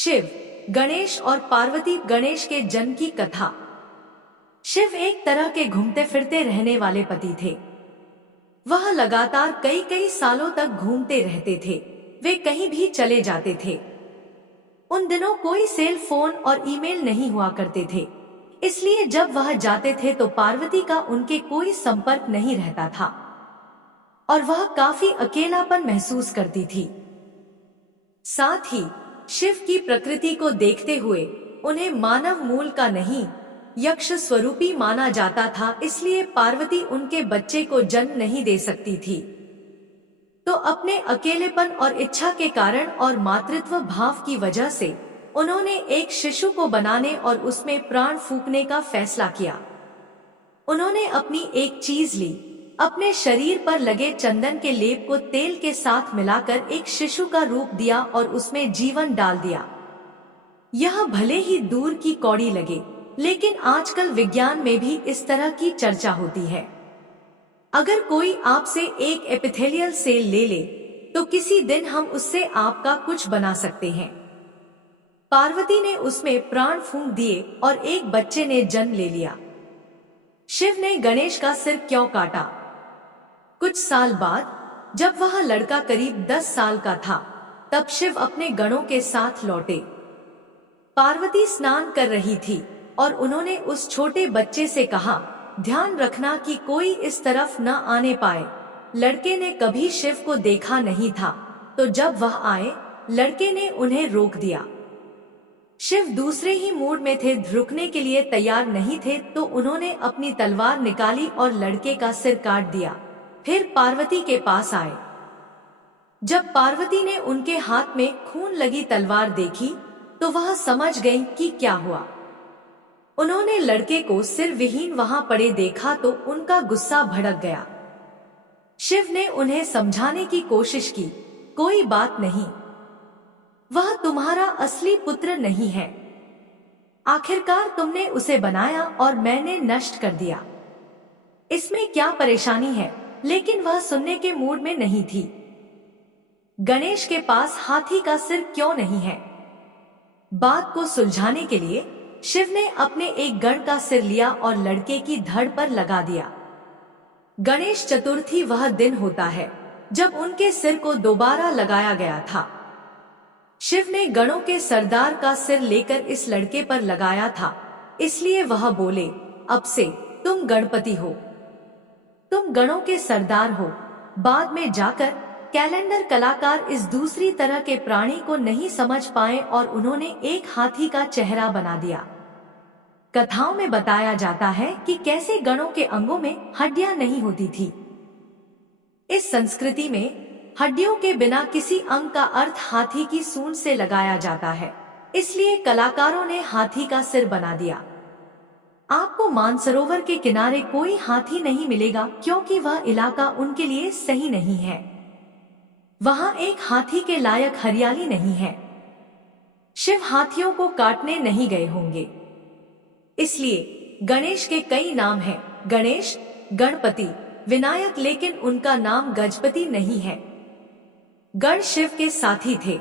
शिव, गणेश और पार्वती। गणेश के जन्म की कथा। शिव एक तरह के घूमते फिरते रहने वाले पति थे। वह लगातार कई कई सालों तक घूमते रहते थे। वे कहीं भी चले जाते थे। उन दिनों कोई सेल फोन और ईमेल नहीं हुआ करते थे, इसलिए जब वह जाते थे तो पार्वती का उनके कोई संपर्क नहीं रहता था और वह काफी अकेलापन महसूस करती थी। साथ ही शिव की प्रकृति को देखते हुए उन्हें मानव मूल का नहीं, यक्ष स्वरूपी माना जाता था, इसलिए पार्वती उनके बच्चे को जन्म नहीं दे सकती थी। तो अपने अकेलेपन और इच्छा के कारण और मातृत्व भाव की वजह से उन्होंने एक शिशु को बनाने और उसमें प्राण फूंकने का फैसला किया। उन्होंने अपनी एक चीज ली, अपने शरीर पर लगे चंदन के लेप को तेल के साथ मिलाकर एक शिशु का रूप दिया और उसमें जीवन डाल दिया। यह भले ही दूर की कौड़ी लगे, लेकिन आजकल विज्ञान में भी इस तरह की चर्चा होती है। अगर कोई आपसे एक एपिथेलियल सेल ले ले तो किसी दिन हम उससे आपका कुछ बना सकते हैं। पार्वती ने उसमें प्राण फूंक दिए और एक बच्चे ने जन्म ले लिया। शिव ने गणेश का सिर क्यों काटा? कुछ साल बाद जब वह लड़का करीब 10 साल का था, तब शिव अपने गणों के साथ लौटे। पार्वती स्नान कर रही थी और उन्होंने उस छोटे बच्चे से कहा, ध्यान रखना कि कोई इस तरफ न आने पाए। लड़के ने कभी शिव को देखा नहीं था, तो जब वह आए, लड़के ने उन्हें रोक दिया। शिव दूसरे ही मूड में थे, रुकने के लिए तैयार नहीं थे, तो उन्होंने अपनी तलवार निकाली और लड़के का सिर काट दिया। फिर पार्वती के पास आए। जब पार्वती ने उनके हाथ में खून लगी तलवार देखी तो वह समझ गई कि क्या हुआ। उन्होंने लड़के को सिर विहीन वहां पड़े देखा तो उनका गुस्सा भड़क गया। शिव ने उन्हें समझाने की कोशिश की, कोई बात नहीं, वह तुम्हारा असली पुत्र नहीं है। आखिरकार तुमने उसे बनाया और मैंने नष्ट कर दिया, इसमें क्या परेशानी है? लेकिन वह सुनने के मूड में नहीं थी। गणेश के पास हाथी का सिर क्यों नहीं है? बात को सुलझाने के लिए शिव ने अपने एक गण का सिर लिया और लड़के की धड़ पर लगा दिया। गणेश चतुर्थी वह दिन होता है जब उनके सिर को दोबारा लगाया गया था। शिव ने गणों के सरदार का सिर लेकर इस लड़के पर लगाया था, इसलिए वह बोले, अब से तुम गणपति हो, तुम गणों के सरदार हो। बाद में जाकर कैलेंडर कलाकार इस दूसरी तरह के प्राणी को नहीं समझ पाए और उन्होंने एक हाथी का चेहरा बना दिया। कथाओं में बताया जाता है कि कैसे गणों के अंगों में हड्डियां नहीं होती थी। इस संस्कृति में हड्डियों के बिना किसी अंग का अर्थ हाथी की सूंड से लगाया जाता है, इसलिए कलाकारों ने हाथी का सिर बना दिया। आपको मानसरोवर के किनारे कोई हाथी नहीं मिलेगा, क्योंकि वह इलाका उनके लिए सही नहीं है। वहां एक हाथी के लायक हरियाली नहीं है। शिव हाथियों को काटने नहीं गए होंगे, इसलिए गणेश के कई नाम हैं, गणेश, गणपति, विनायक, लेकिन उनका नाम गजपति नहीं है। गण शिव के साथी थे।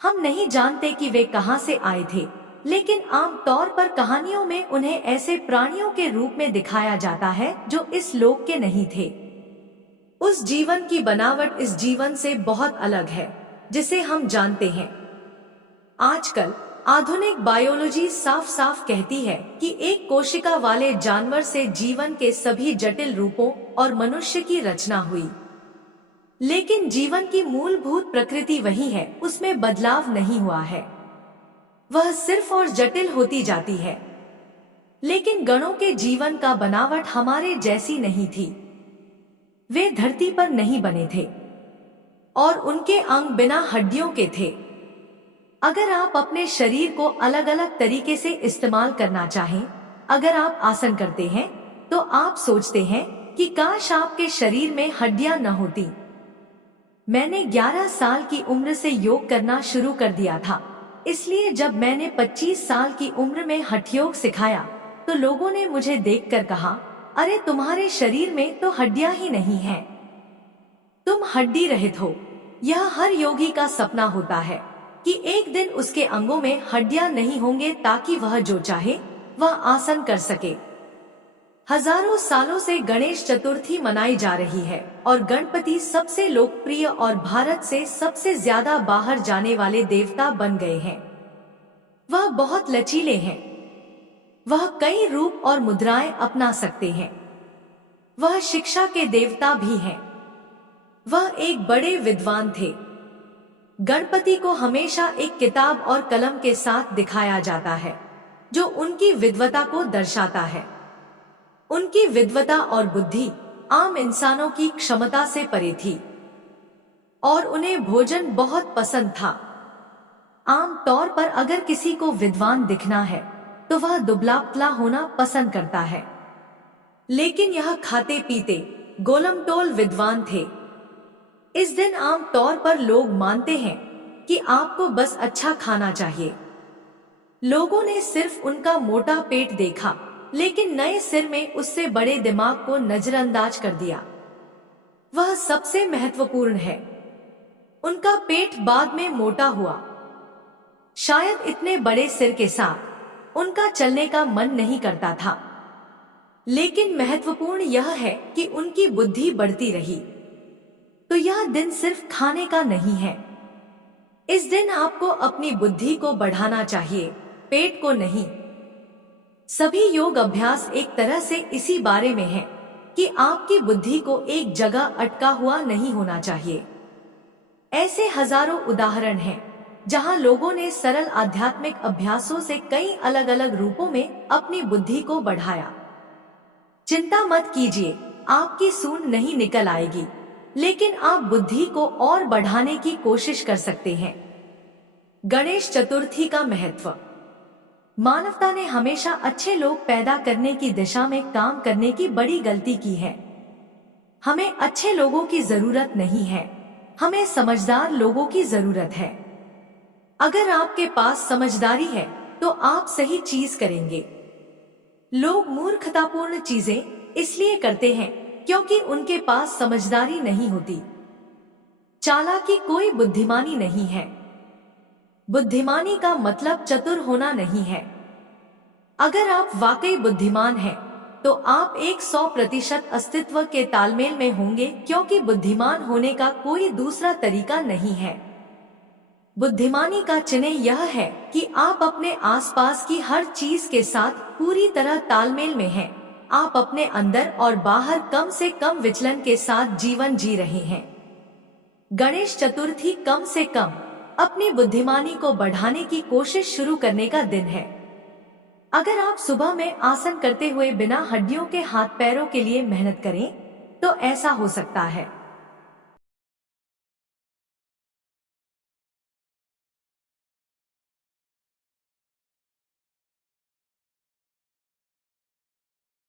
हम नहीं जानते कि वे कहां से आए थे, लेकिन आमतौर पर कहानियों में उन्हें ऐसे प्राणियों के रूप में दिखाया जाता है जो इस लोक के नहीं थे। उस जीवन की बनावट इस जीवन से बहुत अलग है जिसे हम जानते हैं। आजकल आधुनिक बायोलॉजी साफ साफ कहती है कि एक कोशिका वाले जानवर से जीवन के सभी जटिल रूपों और मनुष्य की रचना हुई, लेकिन जीवन की मूलभूत प्रकृति वही है, उसमें बदलाव नहीं हुआ है। वह सिर्फ और जटिल होती जाती है। लेकिन गणों के जीवन का बनावट हमारे जैसी नहीं थी। वे धरती पर नहीं बने थे और उनके अंग बिना हड्डियों के थे। अगर आप अपने शरीर को अलग अलग तरीके से इस्तेमाल करना चाहें, अगर आप आसन करते हैं तो आप सोचते हैं कि काश आपके शरीर में हड्डियां न होती। मैंने 11 साल की उम्र से योग करना शुरू कर दिया था, इसलिए जब मैंने 25 साल की उम्र में हठयोग सिखाया तो लोगों ने मुझे देखकर कहा, अरे तुम्हारे शरीर में तो हड्डियां ही नहीं हैं, तुम हड्डी रहित हो। यह हर योगी का सपना होता है। कि एक दिन उसके अंगों में हड्डियां नहीं होंगे ताकि वह जो चाहे वह आसन कर सके। हजारों सालों से गणेश चतुर्थी मनाई जा रही है और गणपति सबसे लोकप्रिय और भारत से सबसे ज्यादा बाहर जाने वाले देवता बन गए हैं। वह बहुत लचीले हैं। वह कई रूप और मुद्राएं अपना सकते हैं। वह शिक्षा के देवता भी हैं। वह एक बड़े विद्वान थे। गणपति को हमेशा एक किताब और कलम के साथ दिखाया जाता है जो उनकी विद्वता को दर्शाता है। उनकी विद्वता और बुद्धि आम इंसानों की क्षमता से परे थी और उन्हें भोजन बहुत पसंद था। आम तौर पर अगर किसी को विद्वान दिखना है तो वह दुबला पतला होना पसंद करता है, लेकिन यह खाते पीते गोलमटोल विद्वान थे। इस दिन आम तौर पर लोग मानते हैं कि आपको बस अच्छा खाना चाहिए। लोगों ने सिर्फ उनका मोटा पेट देखा, लेकिन नए सिर में उससे बड़े दिमाग को नजरअंदाज कर दिया। वह सबसे महत्वपूर्ण है। उनका पेट बाद में मोटा हुआ। शायद इतने बड़े सिर के साथ उनका चलने का मन नहीं करता था, लेकिन महत्वपूर्ण यह है कि उनकी बुद्धि बढ़ती रही। तो यह दिन सिर्फ खाने का नहीं है। इस दिन आपको अपनी बुद्धि को बढ़ाना चाहिए, पेट को नहीं। सभी योग अभ्यास एक तरह से इसी बारे में है कि आपकी बुद्धि को एक जगह अटका हुआ नहीं होना चाहिए। ऐसे हजारों उदाहरण हैं जहां लोगों ने सरल आध्यात्मिक अभ्यासों से कई अलग अलग रूपों में अपनी बुद्धि को बढ़ाया। चिंता मत कीजिए, आपकी सूंड नहीं निकल आएगी, लेकिन आप बुद्धि को और बढ़ाने की कोशिश कर सकते हैं। गणेश चतुर्थी का महत्व। मानवता ने हमेशा अच्छे लोग पैदा करने की दिशा में काम करने की बड़ी गलती की है। हमें अच्छे लोगों की जरूरत नहीं है, हमें समझदार लोगों की जरूरत है। अगर आपके पास समझदारी है तो आप सही चीज करेंगे। लोग मूर्खतापूर्ण चीजें इसलिए करते हैं क्योंकि उनके पास समझदारी नहीं होती। चालाकी कोई बुद्धिमानी नहीं है। बुद्धिमानी का मतलब चतुर होना नहीं है। अगर आप वाकई बुद्धिमान हैं, तो आप 100% अस्तित्व के तालमेल में होंगे, क्योंकि बुद्धिमान होने का कोई दूसरा तरीका नहीं है। बुद्धिमानी का चिन्ह यह है कि आप अपने आसपास की हर चीज के साथ पूरी तरह तालमेल में हैं। आप अपने अंदर और बाहर कम से कम विचलन के साथ जीवन जी रहे हैं। गणेश चतुर्थी कम से कम अपनी बुद्धिमानी को बढ़ाने की कोशिश शुरू करने का दिन है। अगर आप सुबह में आसन करते हुए बिना हड्डियों के हाथ पैरों के लिए मेहनत करें तो ऐसा हो सकता है।